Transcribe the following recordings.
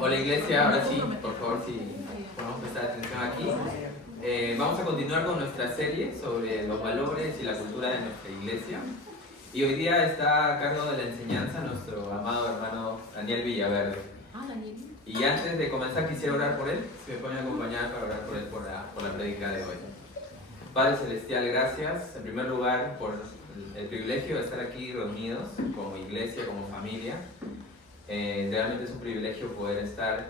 Hola iglesia, ahora sí, por favor, si podemos prestar atención aquí. Vamos a continuar con nuestra serie sobre los valores y la cultura de nuestra iglesia. Y hoy día está a cargo de la enseñanza nuestro amado hermano Daniel Villaverde. Y antes de comenzar quisiera orar por él, si me pueden acompañar para orar por él por la prédica de hoy. Padre Celestial, gracias en primer lugar por el privilegio de estar aquí reunidos como iglesia, como familia. Realmente es un privilegio poder estar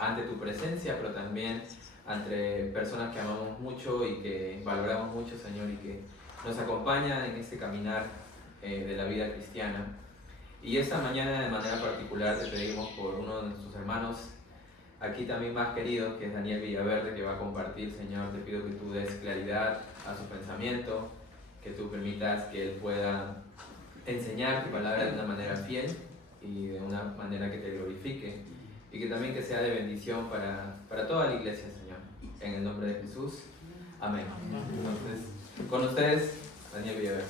ante tu presencia, pero también ante personas que amamos mucho y que valoramos mucho, Señor, y que nos acompañan en este caminar de la vida cristiana. Y esta mañana de manera particular te pedimos por uno de nuestros hermanos aquí también más queridos, que es Daniel Villaverde, que va a compartir, Señor. Te pido que tú des claridad a su pensamiento, que tú permitas que él pueda enseñar tu palabra de una manera fiel y de una manera que te glorifique, y que también que sea de bendición para toda la iglesia, Señor, en el nombre de Jesús, amén. Entonces, con ustedes, Daniel Villaverde.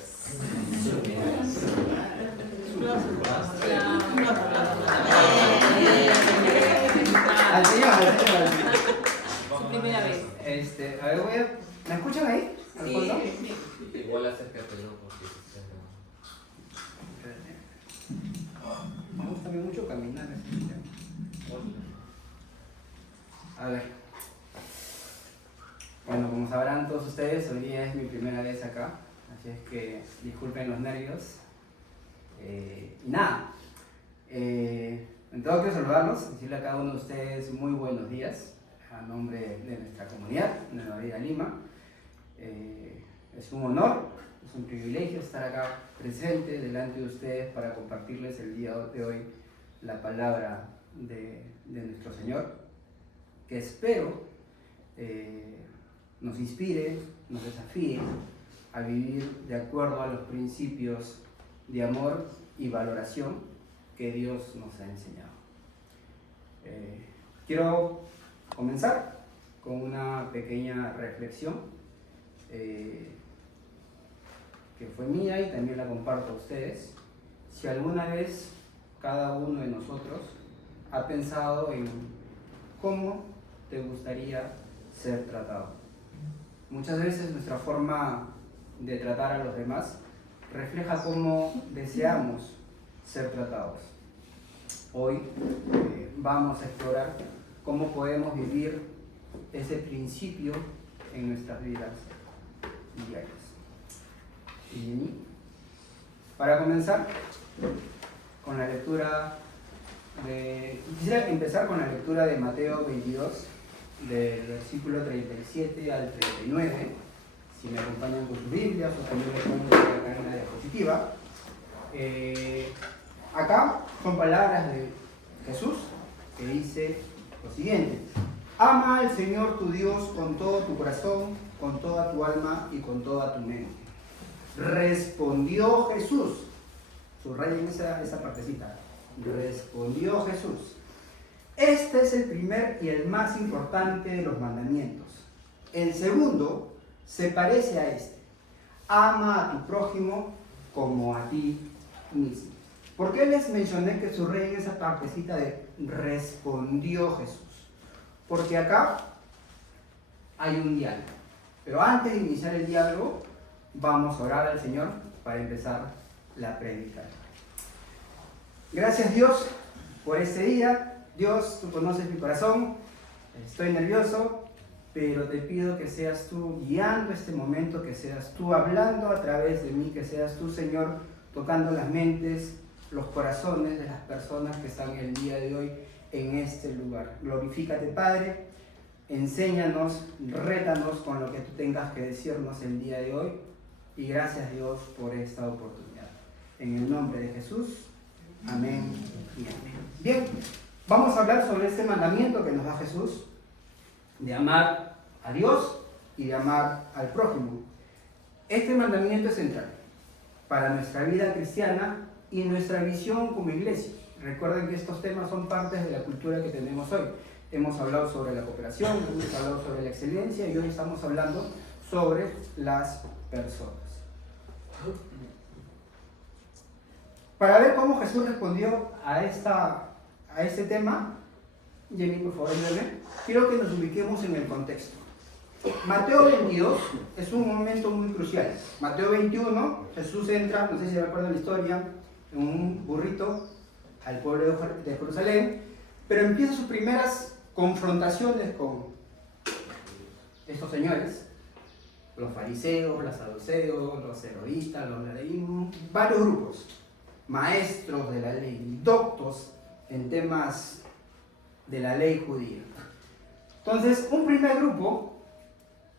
Al Señor. Su primera vez. A ver, ¿me escuchan ahí? ¿Al fondo? Igual acércatelo porque Me gusta mucho caminar. A ver. Bueno, como sabrán todos ustedes, hoy día es mi primera vez acá, así es que disculpen los nervios. Y nada, tengo que saludarlos, decirle a cada uno de ustedes muy buenos días a nombre de nuestra comunidad, Nueva Vida Lima. Es un honor, es un privilegio estar acá presente delante de ustedes para compartirles el día de hoy la palabra de nuestro Señor, que espero nos inspire, nos desafíe a vivir de acuerdo a los principios de amor y valoración que Dios nos ha enseñado. Quiero comenzar con una pequeña reflexión que fue mía y también la comparto a ustedes. Si alguna vez cada uno de nosotros ha pensado en cómo te gustaría ser tratado. Muchas veces nuestra forma de tratar a los demás refleja cómo deseamos ser tratados. Hoy vamos a explorar cómo podemos vivir ese principio en nuestras vidas diarias. Y para comenzar con la lectura quisiera empezar con la lectura de Mateo 22, del versículo 37 al 39. Si me acompañan con sus Biblias o también le pongo acá en la diapositiva. Acá son palabras de Jesús que dice lo siguiente: ama al Señor tu Dios con todo tu corazón, con toda tu alma y con toda tu mente. Respondió Jesús. Subrayen esa partecita. Respondió Jesús: este es el primer y el más importante de los mandamientos. El segundo se parece a este: ama a tu prójimo como a ti mismo. ¿Por qué les mencioné que subrayen esa partecita de respondió Jesús? Porque acá hay un diálogo. Pero antes de iniciar el diálogo, vamos a orar al Señor para empezar la prédica. Gracias, Dios, por este día. Dios, tú conoces mi corazón, estoy nervioso, pero te pido que seas tú guiando este momento, que seas tú hablando a través de mí, que seas tú, Señor, tocando las mentes, los corazones de las personas que están el día de hoy en este lugar. Glorifícate, Padre, enséñanos, rétanos con lo que tú tengas que decirnos el día de hoy. Y gracias, Dios, por esta oportunidad. En el nombre de Jesús, amén y amén. Bien, vamos a hablar sobre este mandamiento que nos da Jesús, de amar a Dios y de amar al prójimo. Este mandamiento es central para nuestra vida cristiana y nuestra visión como iglesia. Recuerden que estos temas son partes de la cultura que tenemos hoy. Hemos hablado sobre la cooperación, hemos hablado sobre la excelencia y hoy estamos hablando sobre las personas. Para ver cómo Jesús respondió a este tema, Jenny, por favor, ayúdame. Quiero que nos ubiquemos en el contexto. Mateo 22 es un momento muy crucial. Mateo 21, Jesús entra, no sé si recuerdan la historia, en un burrito al pueblo de Jerusalén, pero empieza sus primeras confrontaciones con estos señores, los fariseos, los saduceos, los herodistas, los leímos, varios grupos, maestros de la ley, doctos en temas de la ley judía. Entonces, un primer grupo,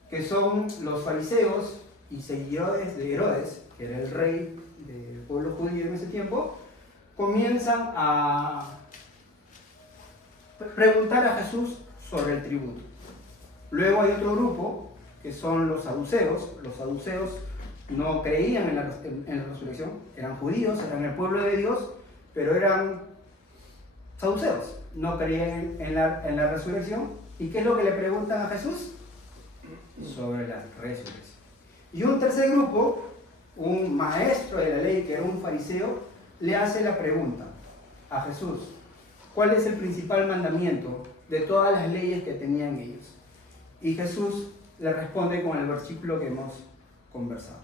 que son los fariseos y seguidores de Herodes, que era el rey del pueblo judío en ese tiempo, comienzan a preguntar a Jesús sobre el tributo. Luego hay otro grupo, que son los saduceos. Los saduceos no creían en la resurrección, eran judíos, eran el pueblo de Dios, pero eran saduceos, no creían en la resurrección. ¿Y qué es lo que le preguntan a Jesús? Sobre la resurrección. Y un tercer grupo, un maestro de la ley, que era un fariseo, le hace la pregunta a Jesús: ¿cuál es el principal mandamiento de todas las leyes que tenían ellos? Y Jesús le responde con el versículo que hemos conversado.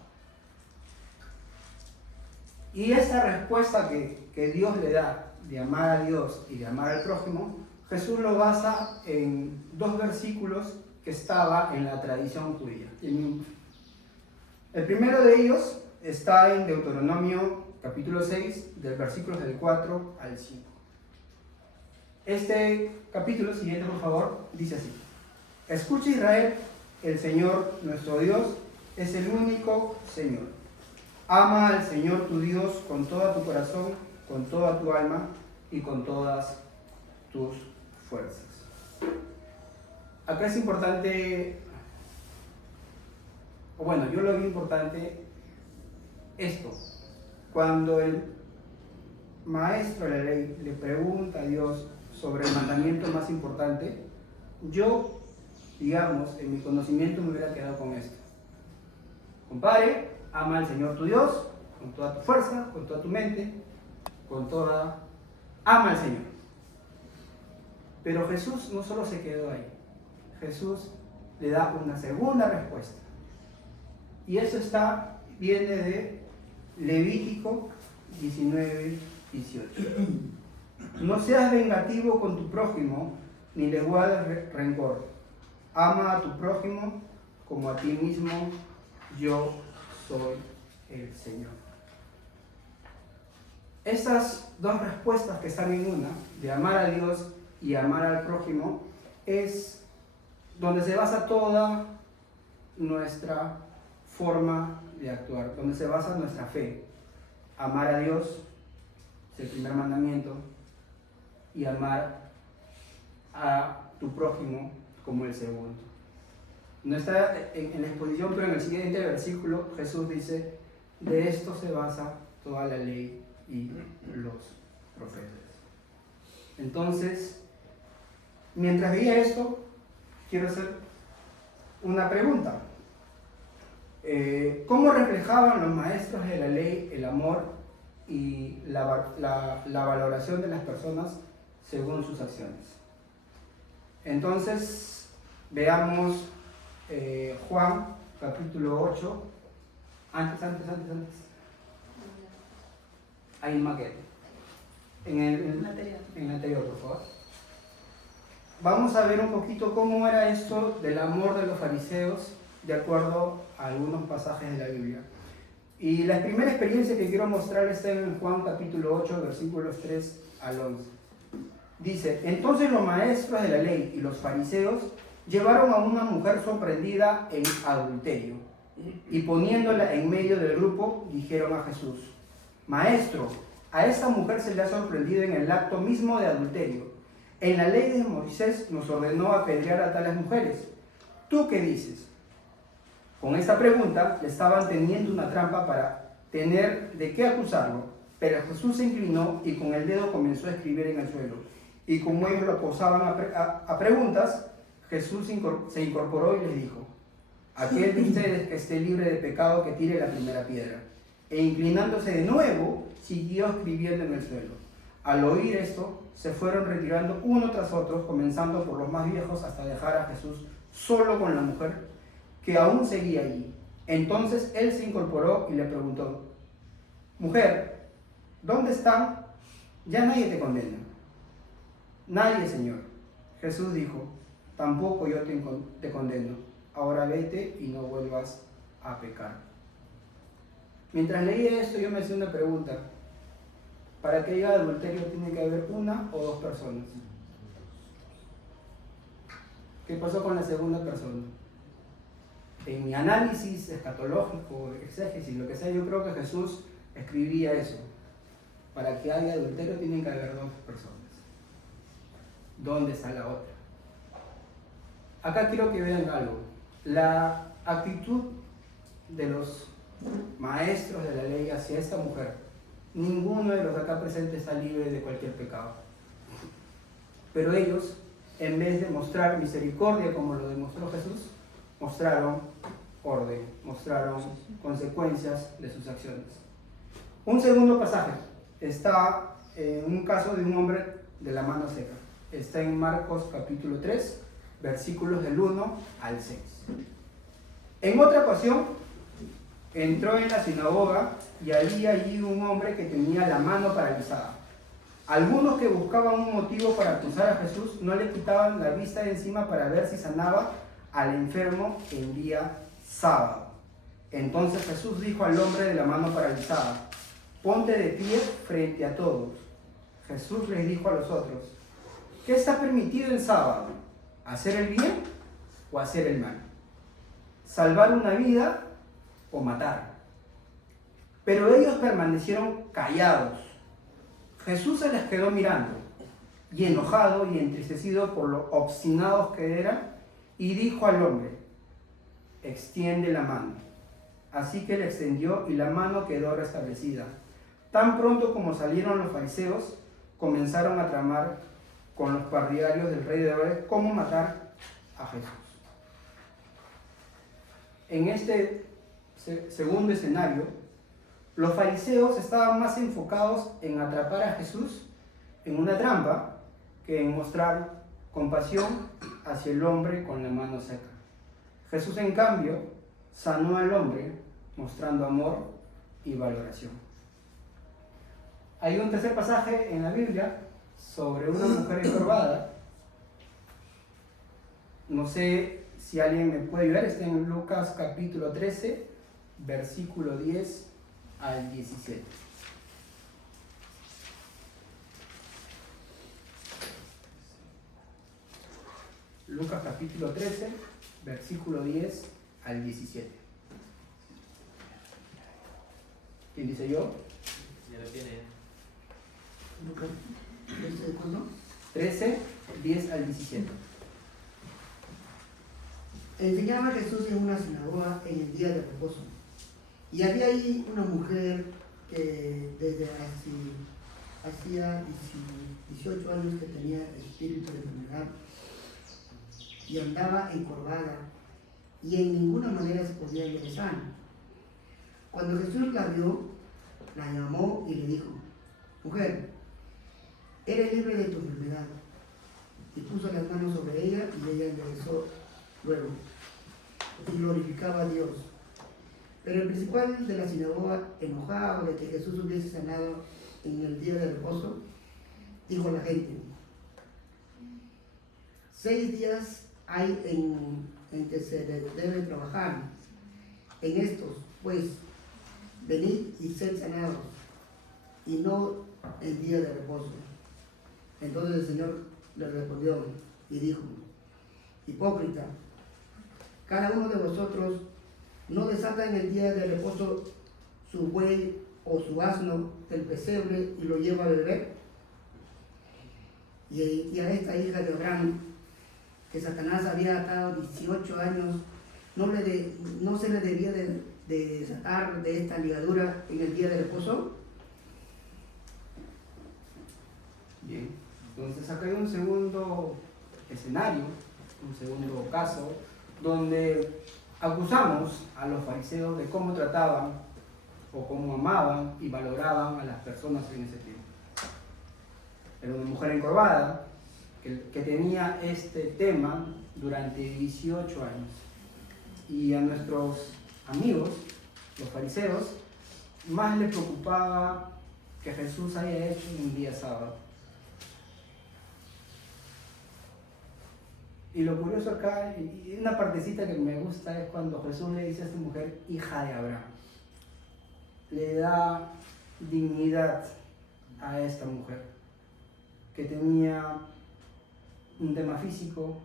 Y esta respuesta que Dios le da de amar a Dios y de amar al prójimo, Jesús lo basa en dos versículos que estaba en la tradición judía. El primero de ellos está en Deuteronomio capítulo 6, del versículo del 4 al 5. Este capítulo, siguiente por favor, dice así: escucha Israel, el Señor nuestro Dios es el único Señor. Ama al Señor tu Dios con todo tu corazón, con toda tu alma y con todas tus fuerzas. Acá es importante, o bueno, yo lo vi importante esto. Cuando el maestro de la ley le pregunta a Dios sobre el mandamiento más importante, yo, digamos, en mi conocimiento me hubiera quedado con esto: compadre, ama al Señor tu Dios con toda tu fuerza, con toda tu mente, ama al Señor. Pero Jesús no solo se quedó ahí. Jesús le da una segunda respuesta. Y eso viene de Levítico 19, 18. No seas vengativo con tu prójimo, ni le guardes rencor. Ama a tu prójimo como a ti mismo. Yo soy el Señor. Esas dos respuestas que están en una, de amar a Dios y amar al prójimo, es donde se basa toda nuestra forma de actuar, donde se basa nuestra fe. Amar a Dios es el primer mandamiento, y amar a tu prójimo como el segundo. No está en la exposición, pero en el siguiente versículo Jesús dice: de esto se basa toda la ley y los profetas. Entonces, mientras veía esto, quiero hacer una pregunta. ¿Cómo reflejaban los maestros de la ley el amor y la valoración de las personas según sus acciones? Entonces, veamos Juan capítulo 8. Antes. Hay un maquete. En el anterior, por favor. Vamos a ver un poquito cómo era esto del amor de los fariseos de acuerdo a algunos pasajes de la Biblia. Y la primera experiencia que quiero mostrar está en Juan capítulo 8, versículos 3 al 11. Dice: entonces los maestros de la ley y los fariseos llevaron a una mujer sorprendida en adulterio y poniéndola en medio del grupo dijeron a Jesús: Maestro, a esta mujer se le ha sorprendido en el acto mismo de adulterio. En la ley de Moisés nos ordenó apedrear a tales mujeres. ¿Tú qué dices? Con esta pregunta le estaban teniendo una trampa para tener de qué acusarlo, pero Jesús se inclinó y con el dedo comenzó a escribir en el suelo. Y como ellos lo acosaban a preguntas, Jesús se incorporó y les dijo: aquel de ustedes que esté libre de pecado, que tire la primera piedra. E inclinándose de nuevo, siguió escribiendo en el suelo. Al oír esto, se fueron retirando uno tras otro, comenzando por los más viejos hasta dejar a Jesús solo con la mujer, que aún seguía allí. Entonces él se incorporó y le preguntó: Mujer, ¿dónde están? Ya nadie te condena. Nadie, Señor. Jesús dijo: tampoco yo te condeno. Ahora vete y no vuelvas a pecar. Mientras leía esto, yo me hacía una pregunta. Para que haya adulterio tiene que haber una o dos personas. ¿Qué pasó con la segunda persona? En mi análisis escatológico, exégesis, lo que sea, yo creo que Jesús escribía eso. Para que haya adulterio tienen que haber dos personas. ¿Dónde está la otra? Acá quiero que vean algo. La actitud de los maestros de la ley hacia esta mujer, ninguno de los acá presentes está libre de cualquier pecado. Pero ellos, en vez de mostrar misericordia como lo demostró Jesús, mostraron orden, mostraron consecuencias de sus acciones. Un segundo pasaje está en un caso de un hombre de la mano seca. Está en Marcos capítulo 3, versículos del 1 al 6. En otra ocasión, entró en la sinagoga y había allí un hombre que tenía la mano paralizada. Algunos que buscaban un motivo para acusar a Jesús no le quitaban la vista de encima para ver si sanaba al enfermo en día sábado. Entonces Jesús dijo al hombre de la mano paralizada: ponte de pie frente a todos. Jesús les dijo a los otros: ¿qué está permitido en sábado? ¿Hacer el bien o hacer el mal? ¿Salvar una vida o matar? Pero ellos permanecieron callados. Jesús se les quedó mirando, y enojado y entristecido por lo obstinados que eran, y dijo al hombre: extiende la mano. Así que le extendió y la mano quedó restablecida. Tan pronto como salieron los fariseos, comenzaron a tramar con los partidarios del rey de Herodes cómo matar a Jesús. En este segundo escenario, los fariseos estaban más enfocados en atrapar a Jesús en una trampa que en mostrar compasión hacia el hombre con la mano seca. Jesús, en cambio, sanó al hombre mostrando amor y valoración. Hay un tercer pasaje en la Biblia sobre una mujer encorvada. No sé si alguien me puede ayudar. Está en Lucas capítulo 13, versículo 10 al 17. Lucas capítulo 13, versículo 10 al 17. ¿Quién dice yo? Ya lo tiene. Lucas, ¿de cuándo? 13, 10 al 17. Enseñaba Jesús en una sinagoga en el día de reposo. Y había ahí una mujer que desde hacía 18 años que tenía espíritu de enfermedad y andaba encorvada y en ninguna manera se podía enderezar. Cuando Jesús la vio, la llamó y le dijo: mujer, eres libre de tu enfermedad. Y puso las manos sobre ella y ella enderezó luego y glorificaba a Dios. Pero el principal de la sinagoga, enojado de que Jesús hubiese sanado en el día de reposo, dijo a la gente: 6 días hay en que se debe trabajar. En estos, pues, venid y sed sanados, y no el día de reposo. Entonces el Señor le respondió y dijo: hipócrita, cada uno de vosotros no desata en el día de reposo su buey o su asno del pesebre y lo lleva a beber. Y a esta hija de Abraham, que Satanás había atado 18 años, no se le debía de desatar de esta ligadura en el día de reposo. Bien, entonces acá hay un segundo escenario, un segundo caso, donde acusamos a los fariseos de cómo trataban o cómo amaban y valoraban a las personas en ese tiempo. Era una mujer encorvada que tenía este tema durante 18 años. Y a nuestros amigos, los fariseos, más les preocupaba que Jesús haya hecho un día sábado. Y lo curioso acá, y una partecita que me gusta, es cuando Jesús le dice a esta mujer, hija de Abraham. Le da dignidad a esta mujer, que tenía un tema físico,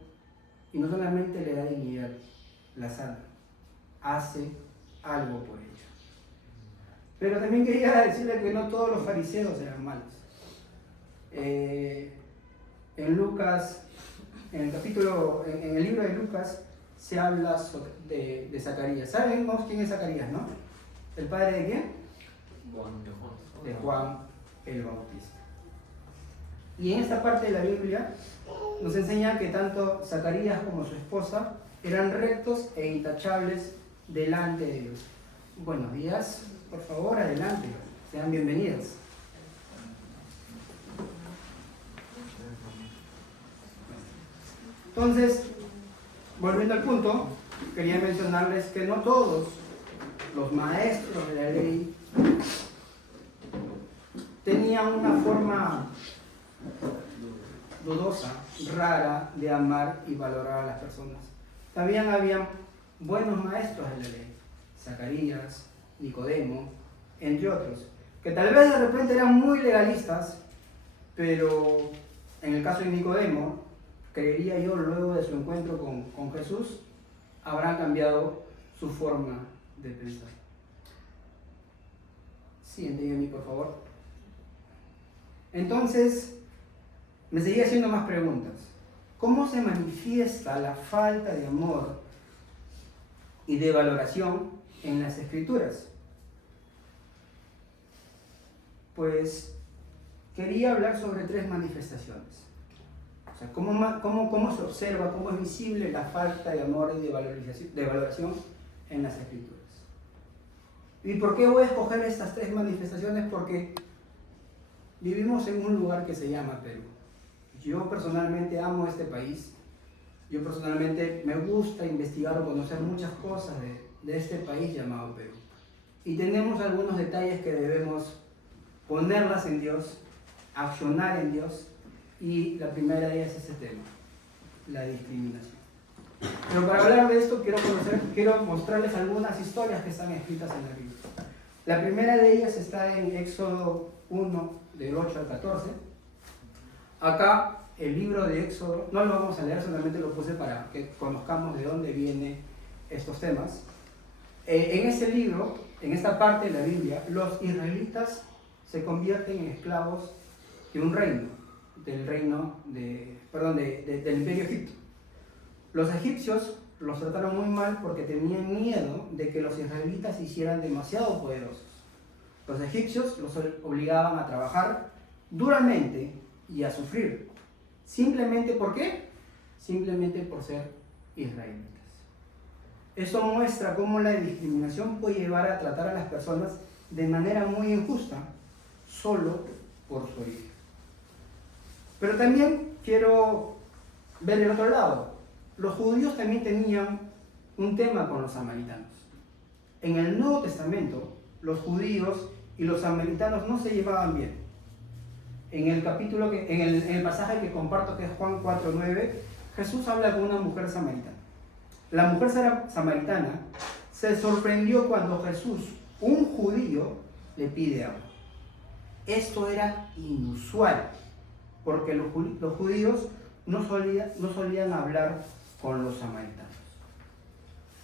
y no solamente le da dignidad, la sana, hace algo por ella. Pero también quería decirle que no todos los fariseos eran malos. En Lucas, en el libro de Lucas, se habla de Zacarías. ¿Sabemos quién es Zacarías, no? ¿El padre de quién? De Juan el Bautista. Y en esta parte de la Biblia nos enseña que tanto Zacarías como su esposa eran rectos e intachables delante de Dios. Buenos días, por favor, adelante, sean bienvenidas. Entonces, volviendo al punto, quería mencionarles que no todos los maestros de la ley tenían una forma dudosa, rara de amar y valorar a las personas. También habían buenos maestros de la ley, Zacarías, Nicodemo, entre otros, que tal vez de repente eran muy legalistas, pero en el caso de Nicodemo, creería yo, luego de su encuentro con Jesús, habrán cambiado su forma de pensar. Siguiente, Jenny, por favor. Entonces, me seguía haciendo más preguntas. ¿Cómo se manifiesta la falta de amor y de valoración en las Escrituras? Pues quería hablar sobre 3 manifestaciones. O sea, cómo se observa, cómo es visible la falta de amor y de valoración en las Escrituras. ¿Y por qué voy a escoger estas 3 manifestaciones? Porque vivimos en un lugar que se llama Perú. Yo personalmente amo este país. Yo personalmente me gusta investigar o conocer muchas cosas de este país llamado Perú. Y tenemos algunos detalles que debemos ponerlas en Dios, accionar en Dios. Y la primera de ellas es este tema, la discriminación. Pero para hablar de esto quiero mostrarles algunas historias que están escritas en la Biblia. La primera de ellas está en Éxodo 1, del 8 al 14. Acá el libro de Éxodo, no lo vamos a leer, solamente lo puse para que conozcamos de dónde vienen estos temas. En ese libro, en esta parte de la Biblia, los israelitas se convierten en esclavos de un reino, del imperio Egipto. Los egipcios los trataron muy mal porque tenían miedo de que los israelitas se hicieran demasiado poderosos. Los egipcios los obligaban a trabajar duramente y a sufrir. ¿Simplemente por qué? Simplemente por ser israelitas. Eso muestra cómo la discriminación puede llevar a tratar a las personas de manera muy injusta, solo por su origen. Pero también quiero ver el otro lado. Los judíos también tenían un tema con los samaritanos. En el Nuevo Testamento, los judíos y los samaritanos no se llevaban bien. En el pasaje que comparto, que es Juan 4:9, Jesús habla con una mujer samaritana. La mujer samaritana se sorprendió cuando Jesús, un judío, le pide agua. Esto era inusual, porque los judíos no solían hablar con los samaritanos.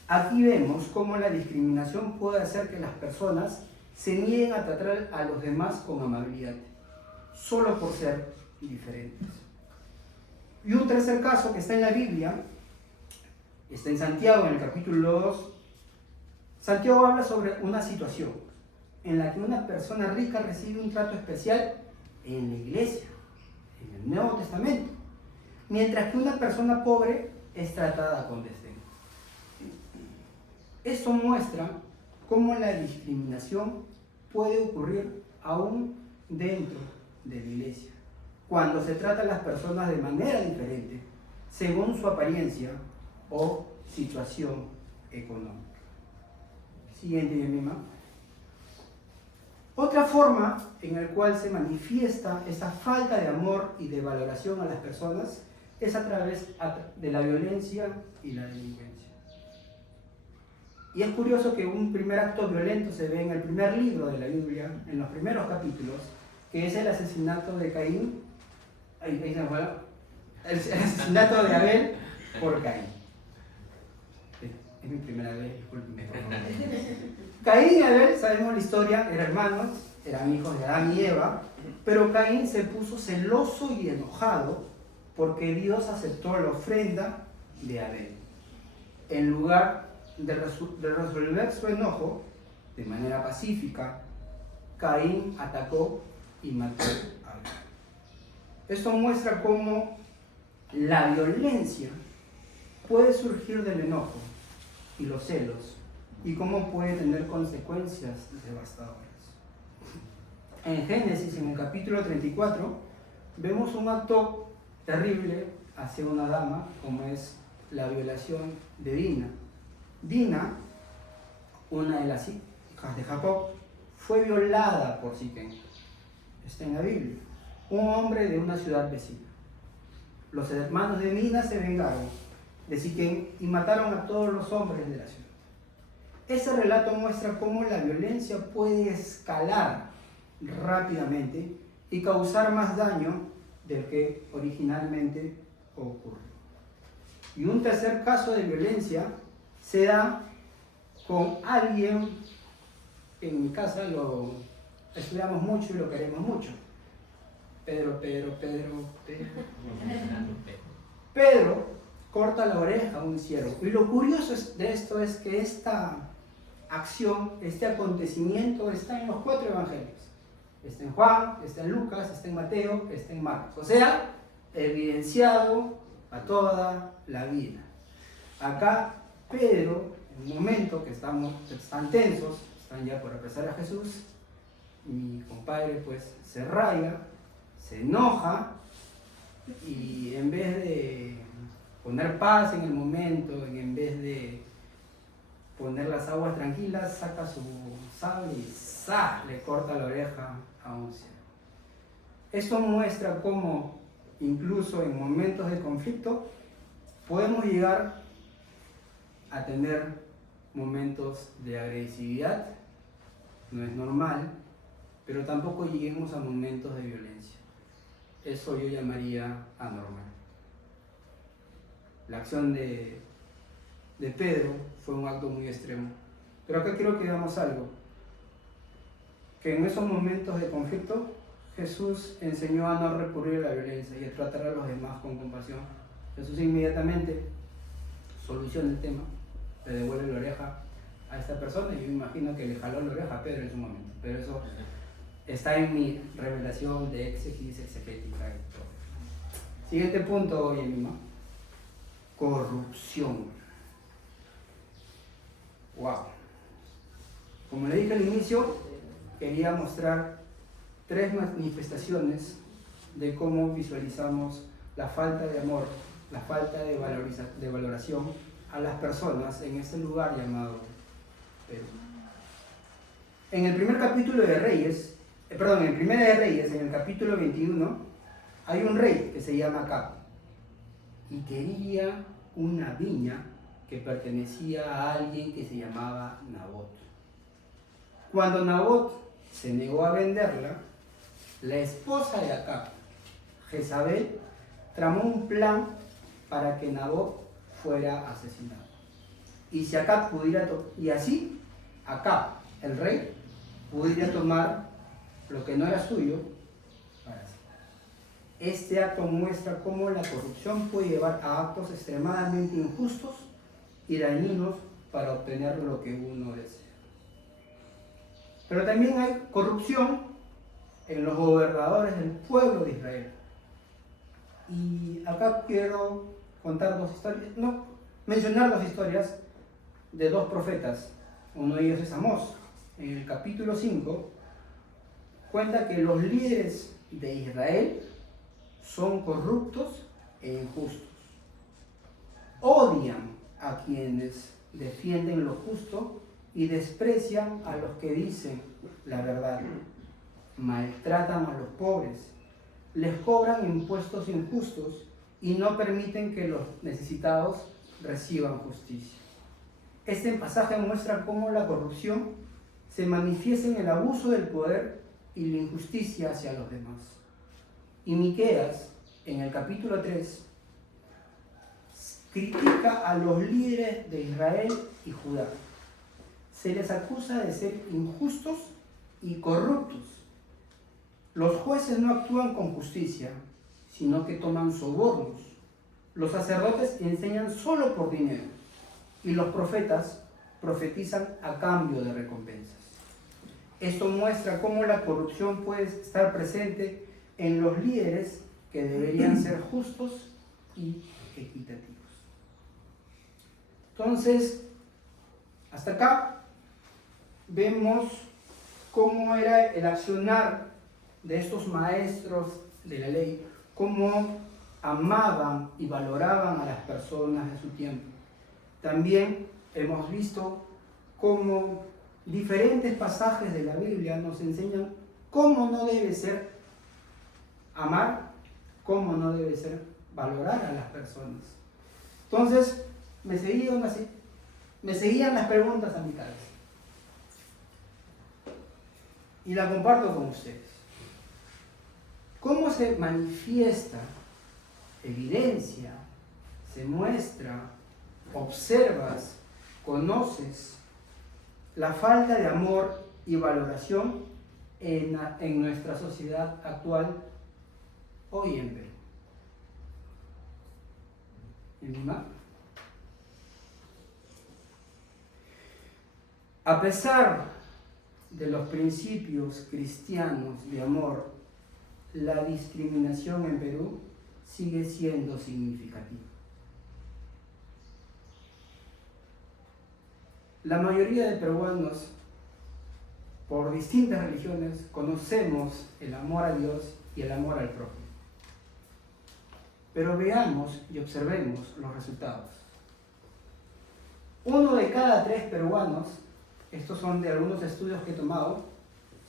Aquí vemos cómo la discriminación puede hacer que las personas se nieguen a tratar a los demás con amabilidad, solo por ser diferentes. Y un tercer caso que está en la Biblia, está en Santiago, en el capítulo 2. Santiago habla sobre una situación en la que una persona rica recibe un trato especial en la iglesia, en el Nuevo Testamento, mientras que una persona pobre es tratada con desdén. Esto muestra cómo la discriminación puede ocurrir aún dentro de la iglesia, cuando se trata a las personas de manera diferente, según su apariencia o situación económica. Siguiente, Yemima. Otra forma en la cual se manifiesta esa falta de amor y de valoración a las personas es a través de la violencia y la delincuencia. Y es curioso que un primer acto violento se ve en el primer libro de la Biblia, en los primeros capítulos, que es el asesinato de Caín. Ahí se me fue. El asesinato de Abel por Caín. Es mi primera vez, discúlpenme. Caín y Abel, sabemos la historia, eran hermanos, eran hijos de Adán y Eva, pero Caín se puso celoso y enojado porque Dios aceptó la ofrenda de Abel. En lugar de resolver su enojo de manera pacífica, Caín atacó y mató a Abel. Esto muestra cómo la violencia puede surgir del enojo y los celos y cómo puede tener consecuencias devastadoras. En Génesis, en el capítulo 34, vemos un acto terrible hacia una dama, como es la violación de Dina. Dina, una de las hijas de Jacob, fue violada por Siquem. Está en la Biblia. Un hombre de una ciudad vecina. Los hermanos de Dina se vengaron de Siquem y mataron a todos los hombres de la ciudad. Ese relato muestra cómo la violencia puede escalar rápidamente y causar más daño del que originalmente ocurrió. Y un tercer caso de violencia se da con alguien, en mi casa lo estudiamos mucho y lo queremos mucho. Pedro corta la oreja a un ciervo. Y lo curioso de esto es que esta acción, este acontecimiento está en los 4 evangelios. Está en Juan, está en Lucas, está en Mateo, está en Marcos. O sea, evidenciado a toda la vida. Acá Pedro, en un momento que están tensos, están ya por apresar a Jesús, mi compadre pues se raya, se enoja y en vez de poner paz en el momento, y en vez de poner las aguas tranquilas, saca su sable y ¡zas!, le corta la oreja a un ciervo. Esto muestra cómo incluso en momentos de conflicto podemos llegar a tener momentos de agresividad, no es normal, pero tampoco lleguemos a momentos de violencia. Eso yo llamaría anormal. La acción de Pedro fue un acto muy extremo. Pero acá quiero que veamos algo, que en esos momentos de conflicto Jesús enseñó a no recurrir a la violencia y a tratar a los demás con compasión. Jesús inmediatamente soluciona el tema, le devuelve la oreja a esta persona y yo me imagino que le jaló la oreja a Pedro en su momento, pero eso está en mi revelación de exégesis exegética y todo. Siguiente punto, Yemima. Corrupción. Wow. Como le dije al inicio, quería mostrar 3 manifestaciones de cómo visualizamos la falta de amor, la falta de valoración a las personas en este lugar llamado Perú. En el primer capítulo de Reyes, en Primera de Reyes, en el capítulo 21, hay un rey que se llama Acab y quería una viña que pertenecía a alguien que se llamaba Nabot. Cuando Nabot se negó a venderla, la esposa de Acab, Jezabel, tramó un plan para que Nabot fuera asesinado. Y así Acab, el rey, pudiera tomar lo que no era suyo para sí. Este acto muestra cómo la corrupción puede llevar a actos extremadamente injustos y dañinos para obtener lo que uno desea. Pero también hay corrupción en los gobernadores del pueblo de Israel. Y acá quiero mencionar dos historias de dos profetas. Uno de ellos es Amós. En el capítulo 5 cuenta que los líderes de Israel son corruptos e injustos. Odian a quienes defienden lo justo y desprecian a los que dicen la verdad. Maltratan a los pobres, les cobran impuestos injustos y no permiten que los necesitados reciban justicia. Este pasaje muestra cómo la corrupción se manifiesta en el abuso del poder y la injusticia hacia los demás. Y Miqueas, en el capítulo 3, critica a los líderes de Israel y Judá. Se les acusa de ser injustos y corruptos. Los jueces no actúan con justicia, sino que toman sobornos. Los sacerdotes enseñan solo por dinero y los profetas profetizan a cambio de recompensas. Esto muestra cómo la corrupción puede estar presente en los líderes que deberían ser justos y equitativos. Entonces, hasta acá vemos cómo era el accionar de estos maestros de la ley, cómo amaban y valoraban a las personas de su tiempo. También hemos visto cómo diferentes pasajes de la Biblia nos enseñan cómo no debe ser amar, cómo no debe ser valorar a las personas. Entonces, me seguían las preguntas a mi cabeza. Y la comparto con ustedes. ¿Cómo se manifiesta, evidencia, se muestra, observas, conoces la falta de amor y valoración en nuestra sociedad actual hoy en Perú? ¿En Lima? A pesar de los principios cristianos de amor, la discriminación en Perú sigue siendo significativa. La mayoría de peruanos, por distintas religiones, conocemos el amor a Dios y el amor al prójimo. Pero veamos y observemos los resultados. 1 de cada 3 peruanos, estos son de algunos estudios que he tomado,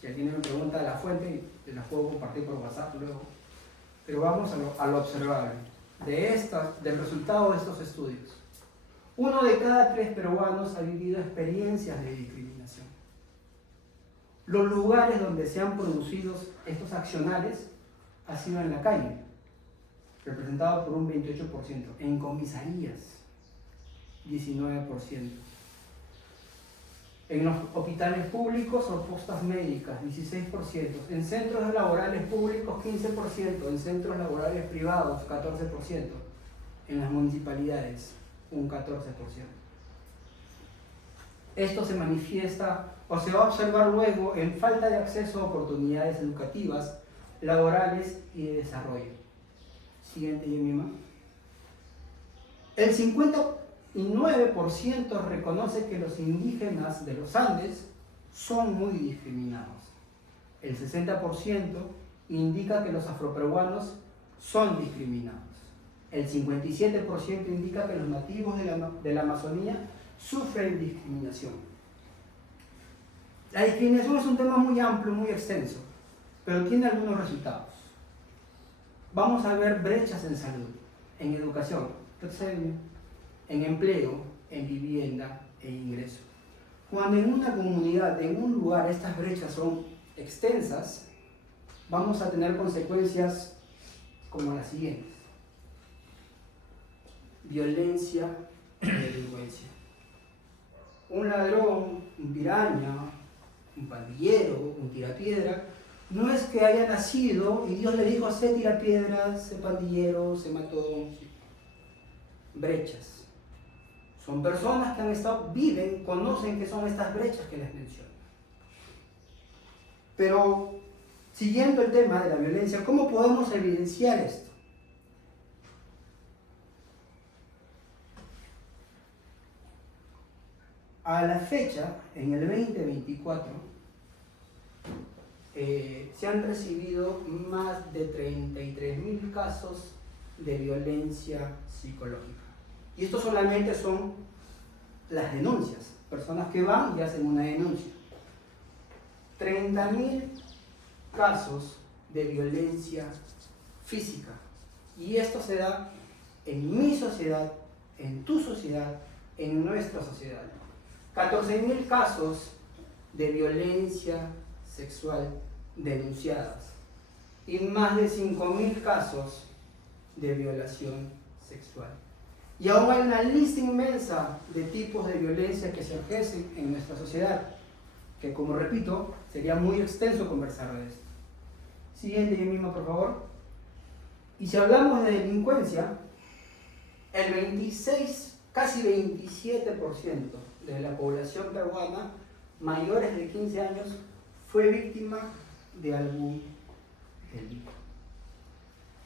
si alguien me pregunta la fuente, te la puedo compartir por WhatsApp luego, pero vamos a lo observable, del resultado de estos estudios. 1 de cada 3 peruanos ha vivido experiencias de discriminación. Los lugares donde se han producido estos accionales ha sido en la calle, representado por un 28%, en comisarías, 19%, en los hospitales públicos o postas médicas, 16%, en centros laborales públicos, 15%, en centros laborales privados, 14%, en las municipalidades, un 14%. Esto se manifiesta o se va a observar luego en falta de acceso a oportunidades educativas, laborales y de desarrollo. Siguiente, Yemima. El 59% reconoce que los indígenas de los Andes son muy discriminados. El 60% indica que los afroperuanos son discriminados. El 57% indica que los nativos de la Amazonía sufren discriminación. La discriminación es un tema muy amplio, muy extenso, pero tiene algunos resultados. Vamos a ver brechas en salud, en educación, en empleo, en vivienda e ingreso. Cuando en una comunidad, en un lugar, estas brechas son extensas, vamos a tener consecuencias como las siguientes: violencia de delincuencia. Un ladrón, un piraña, un pandillero, un tirapiedra, no es que haya nacido y Dios le dijo: sé tirapiedras, sé pandillero, sé matón. Brechas. Son personas que han estado, viven, conocen qué son estas brechas que les menciono. Pero, siguiendo el tema de la violencia, ¿cómo podemos evidenciar esto? A la fecha, en el 2024, se han recibido más de 33.000 casos de violencia psicológica. Y esto solamente son las denuncias, personas que van y hacen una denuncia. 30.000 casos de violencia física. Y esto se da en mi sociedad, en tu sociedad, en nuestra sociedad. 14.000 casos de violencia sexual denunciadas y más de 5.000 casos de violación sexual. Y aún hay una lista inmensa de tipos de violencia que se ejercen en nuestra sociedad, que, como repito, sería muy extenso conversar de esto. Siguiente, yo mismo, por favor. Y si hablamos de delincuencia, el 26, casi 27% de la población peruana mayores de 15 años fue víctima de algún delito.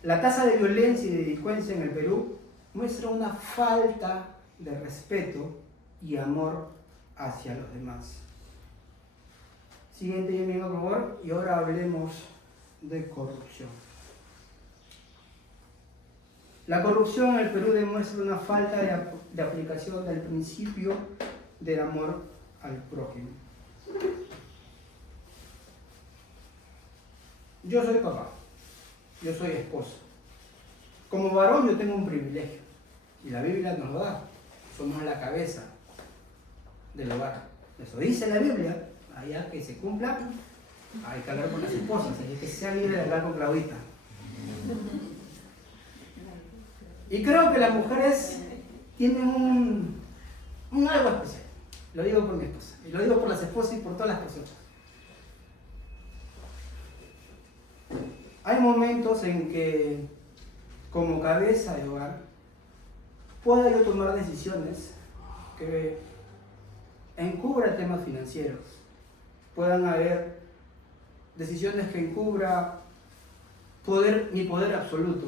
La tasa de violencia y de delincuencia en el Perú muestra una falta de respeto y amor hacia los demás. Siguiente, amigo, por favor. Y ahora hablemos de corrupción. La corrupción en el Perú demuestra una falta de aplicación del principio del amor al prójimo. Yo soy papá, yo soy esposo. Como varón yo tengo un privilegio, y la Biblia nos lo da. Somos la cabeza del hogar. Eso dice la Biblia. Allá que se cumpla, hay que hablar con las esposas, hay que sea libre de hablar con Claudita. Y creo que las mujeres tienen un algo especial. Lo digo por mi esposa, y lo digo por las esposas y por todas las personas. Hay momentos en que, como cabeza de hogar, pueda yo tomar decisiones que encubran temas financieros. Puedan haber decisiones que encubra mi poder absoluto,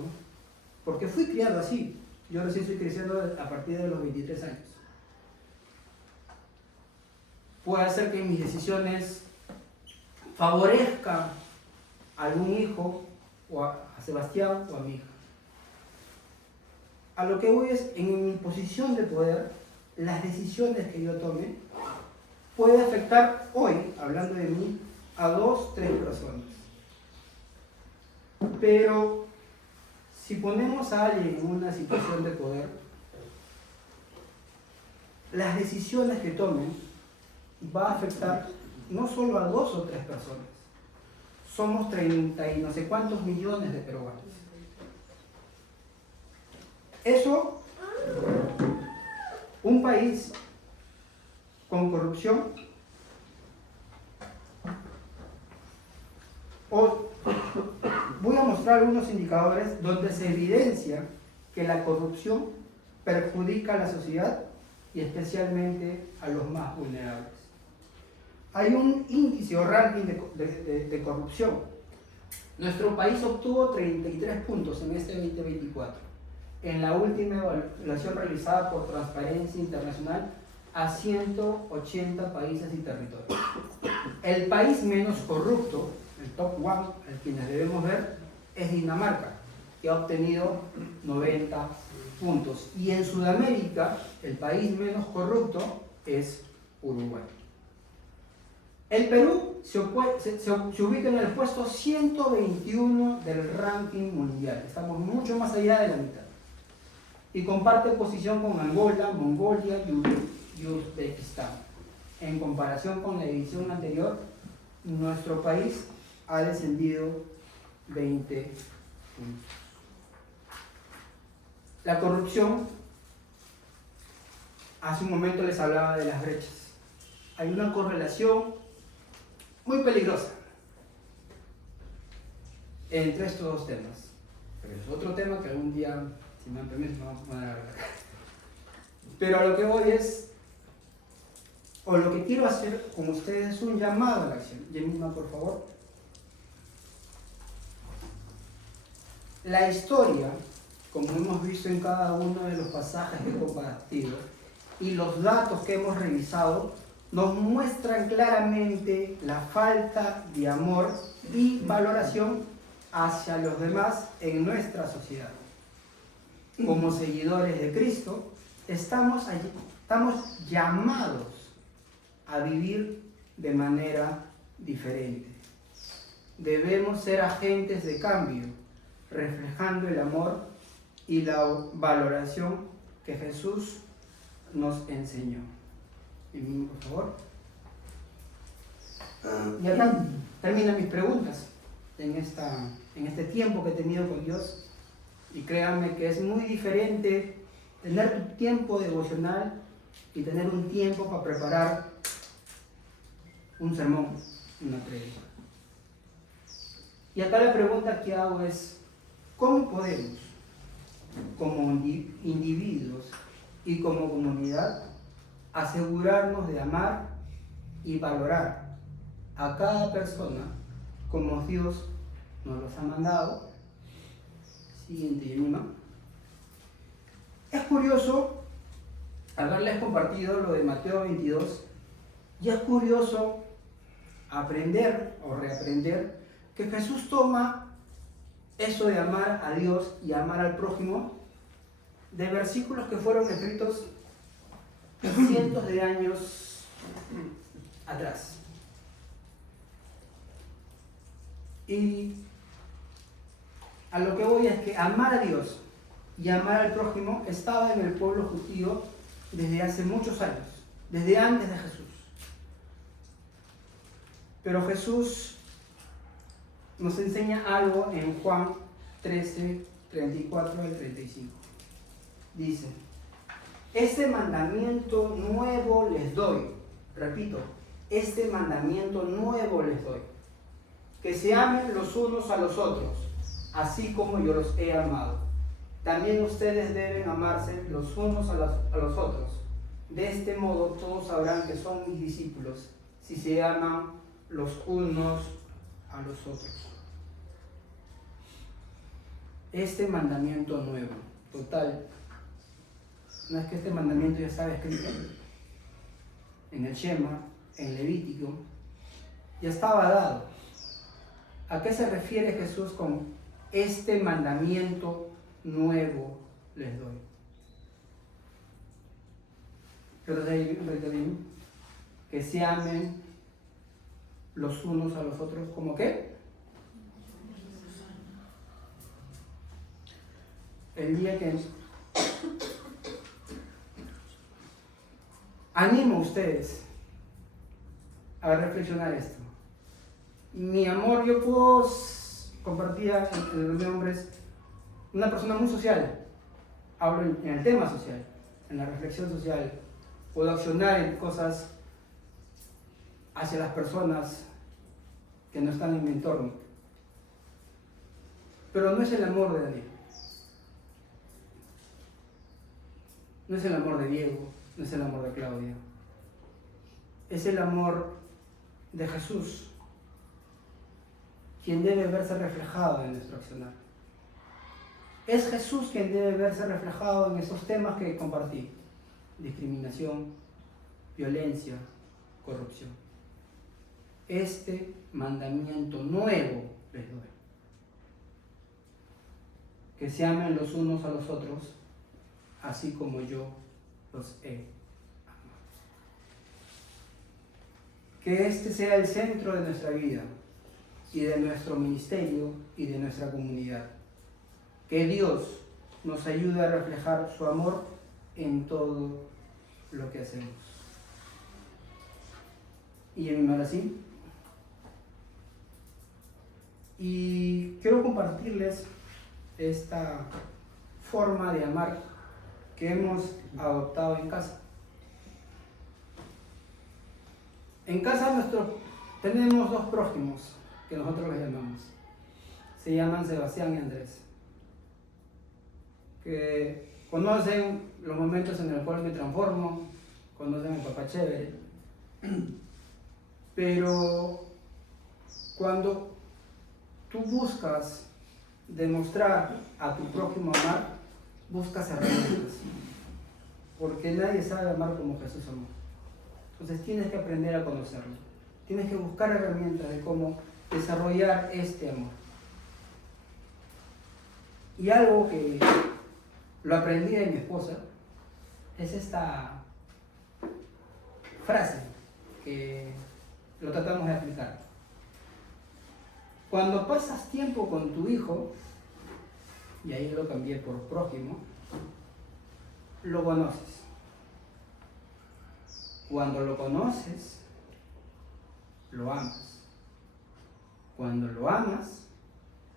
porque fui criado así. Yo recién estoy creciendo a partir de los 23 años. Puede hacer que mis decisiones favorezcan a algún hijo, o a Sebastián o a mi hija. A lo que voy es, en mi posición de poder, las decisiones que yo tome puede afectar hoy, hablando de mí, a 2, 3 personas. Pero si ponemos a alguien en una situación de poder, las decisiones que tomen va a afectar no solo a 2 o 3 personas. Somos 30 y no sé cuántos millones de peruanos. Eso, un país con corrupción, voy a mostrar algunos indicadores donde se evidencia que la corrupción perjudica a la sociedad y especialmente a los más vulnerables. Hay un índice o ranking de corrupción. Nuestro país obtuvo 33 puntos en este 2024, en la última evaluación realizada por Transparencia Internacional a 180 países y territorios. El país menos corrupto, el top 1, al que nos debemos ver, es Dinamarca, que ha obtenido 90 puntos. Y en Sudamérica, el país menos corrupto es Uruguay. El Perú se ubica en el puesto 121 del ranking mundial. Estamos mucho más allá de la mitad. Y comparte posición con Angola, Mongolia y Uzbekistán. En comparación con la edición anterior, nuestro país ha descendido 20 puntos. La corrupción Hace un momento les hablaba de las brechas. Hay una correlación muy peligrosa entre estos dos temas. Pero es otro tema que algún día, si me dan permiso, vamos a poner a hablar. Pero a lo que voy es, o lo que quiero hacer con ustedes es un llamado a la acción. Yemima, por favor. La historia, como hemos visto en cada uno de los pasajes que he compartido, y los datos que hemos revisado, nos muestran claramente la falta de amor y valoración hacia los demás en nuestra sociedad. Como seguidores de Cristo, estamos llamados a vivir de manera diferente. Debemos ser agentes de cambio, reflejando el amor y la valoración que Jesús nos enseñó. Y por favor. Y acá terminan mis preguntas en este tiempo que he tenido con Dios. Y créanme que es muy diferente tener tu tiempo devocional y tener un tiempo para preparar un sermón, una predica. Y acá la pregunta que hago es, ¿cómo podemos, como individuos y como comunidad, asegurarnos de amar y valorar a cada persona como Dios nos los ha mandado? Siguiente, Yemima. Es curioso haberles compartido lo de Mateo 22, y es curioso aprender o reaprender que Jesús toma eso de amar a Dios y amar al prójimo de versículos que fueron escritos cientos de años atrás. Y a lo que voy es que amar a Dios y amar al prójimo estaba en el pueblo judío desde hace muchos años, desde antes de Jesús. Pero Jesús nos enseña algo en Juan 13, 34 al 35. Dice: este mandamiento nuevo les doy. Repito, este mandamiento nuevo les doy: que se amen los unos a los otros, así como yo los he amado. También ustedes deben amarse los unos a los otros. De este modo todos sabrán que son mis discípulos, si se aman los unos a los otros. Este mandamiento nuevo, total, no es que este mandamiento ya estaba escrito en el Shema, en Levítico, ya estaba dado. ¿A qué se refiere Jesús con este mandamiento nuevo les doy? Que se amen los unos a los otros, ¿cómo qué? El día que animo a ustedes a reflexionar esto. Mi amor, yo puedo compartir en los hombres una persona muy social. Hablo en el tema social, en la reflexión social. Puedo accionar en cosas hacia las personas que no están en mi entorno. Pero no es el amor de Daniel. No es el amor de Diego, no es el amor de Claudia. Es el amor de Jesús, quien debe verse reflejado en nuestro accionar. Es Jesús quien debe verse reflejado en esos temas que compartí: discriminación, violencia, corrupción. Este mandamiento nuevo les doy: que se amen los unos a los otros, así como yo los he amado. Que este sea el centro de nuestra vida y de nuestro ministerio y de nuestra comunidad. Que Dios nos ayude a reflejar su amor en todo lo que hacemos. Y en mi así. Y quiero compartirles esta forma de amar que hemos adoptado en casa. En casa tenemos dos prójimos que nosotros los llamamos. Se llaman Sebastián y Andrés. Que conocen los momentos en los cuales me transformo, conocen al papá chévere. Pero cuando tú buscas demostrar a tu prójimo amar, buscas herramientas. Porque nadie sabe amar como Jesús amó. Entonces tienes que aprender a conocerlo. Tienes que buscar herramientas de cómo desarrollar este amor. Y algo que lo aprendí de mi esposa es esta frase que lo tratamos de aplicar. Cuando pasas tiempo con tu hijo, y ahí lo cambié por prójimo, lo conoces. Cuando lo conoces, lo amas. Cuando lo amas,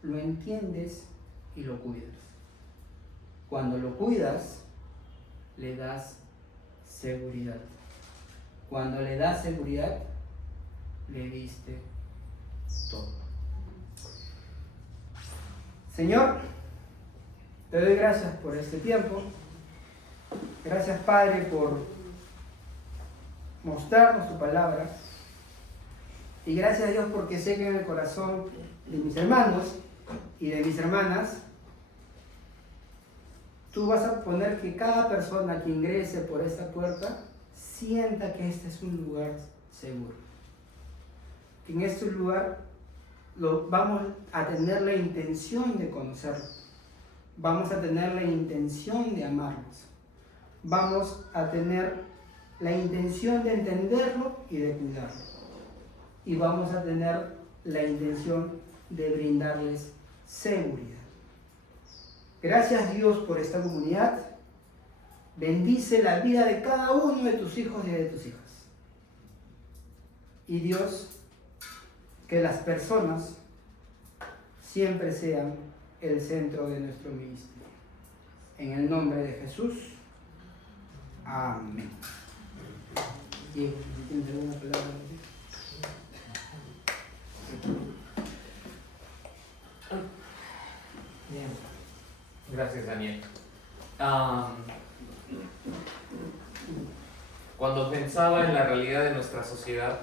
lo entiendes y lo cuidas. Cuando lo cuidas, le das seguridad. Cuando le das seguridad, le diste todo. Señor, te doy gracias por este tiempo. Gracias, Padre, por mostrarnos tu palabra. Y gracias a Dios porque sé que en el corazón de mis hermanos y de mis hermanas, tú vas a poner que cada persona que ingrese por esta puerta sienta que este es un lugar seguro. Que en este lugar vamos a tener la intención de conocerlo. Vamos a tener la intención de amarlos. Vamos a tener la intención de entenderlo y de cuidarlo. Y vamos a tener la intención de brindarles seguridad. Gracias, Dios, por esta comunidad. Bendice la vida de cada uno de tus hijos y de tus hijas. Y Dios, que las personas siempre sean el centro de nuestro ministerio. En el nombre de Jesús. Amén. Diego, ¿tienes alguna palabra? Bien. Gracias, Daniel. Cuando pensaba en la realidad de nuestra sociedad,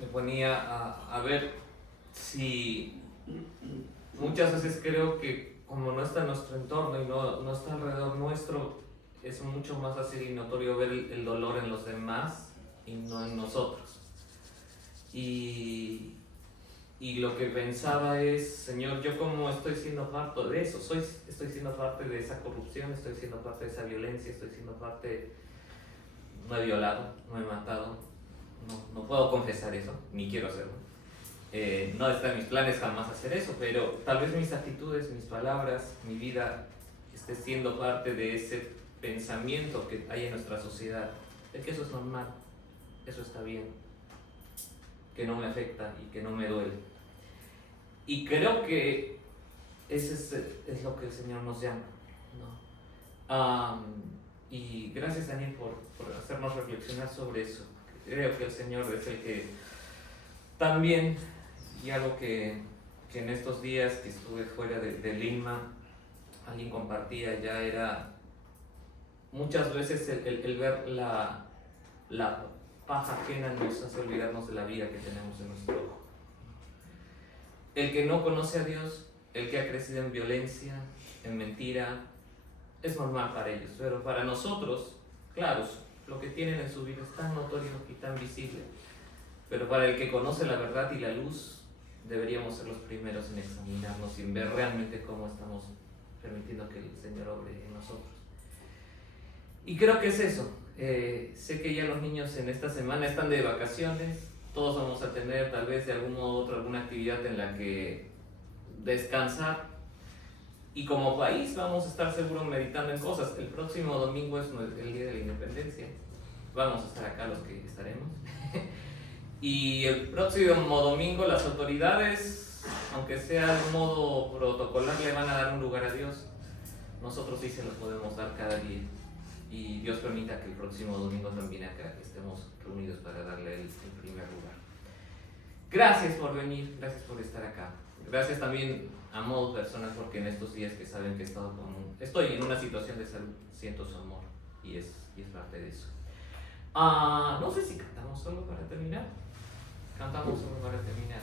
me ponía a ver si muchas veces creo que como no está en nuestro entorno y no está alrededor nuestro, es mucho más fácil y notorio ver el dolor en los demás y no en nosotros. Y lo que pensaba es, Señor, yo como estoy siendo parte de eso, estoy siendo parte de esa corrupción, estoy siendo parte de esa violencia, estoy siendo parte, no he violado, no he matado, no puedo confesar eso, ni quiero hacerlo. No está en mis planes jamás hacer eso, pero tal vez mis actitudes, mis palabras, mi vida esté siendo parte de ese pensamiento que hay en nuestra sociedad, de que eso es normal, eso está bien, que no me afecta y que no me duele. Y creo que ese es lo que el Señor nos llama, ¿no? Y gracias, Daniel, por hacernos reflexionar sobre eso. Creo que el Señor es el que también, y algo que en estos días que estuve fuera de Lima, alguien compartía ya, era muchas veces el ver la paja ajena nos hace olvidarnos de la vida que tenemos en nuestro ojo. El que no conoce a Dios, el que ha crecido en violencia, en mentira, es normal para ellos, pero para nosotros, claro, lo que tienen en su vida es tan notorio y tan visible, pero para el que conoce la verdad y la luz, deberíamos ser los primeros en examinarnos y en ver realmente cómo estamos permitiendo que el Señor obre en nosotros. Y creo que es eso. Sé que ya los niños en esta semana están de vacaciones, todos vamos a tener tal vez de algún modo u otro alguna actividad en la que descansar, y como país vamos a estar seguros meditando en cosas. El próximo domingo es el Día de la Independencia, vamos a estar acá los que estaremos. Y el próximo domingo las autoridades, aunque sea de modo protocolar, le van a dar un lugar a Dios. Nosotros sí se lo podemos dar cada día. y Dios permita que el próximo domingo también acá estemos reunidos para darle el primer lugar. Gracias por venir, gracias por estar acá. Gracias también a modo personas porque en estos días que saben que estoy en una situación de salud, siento su amor y es parte de eso. No sé si cantamos solo para terminar. Cantamos solo para terminar.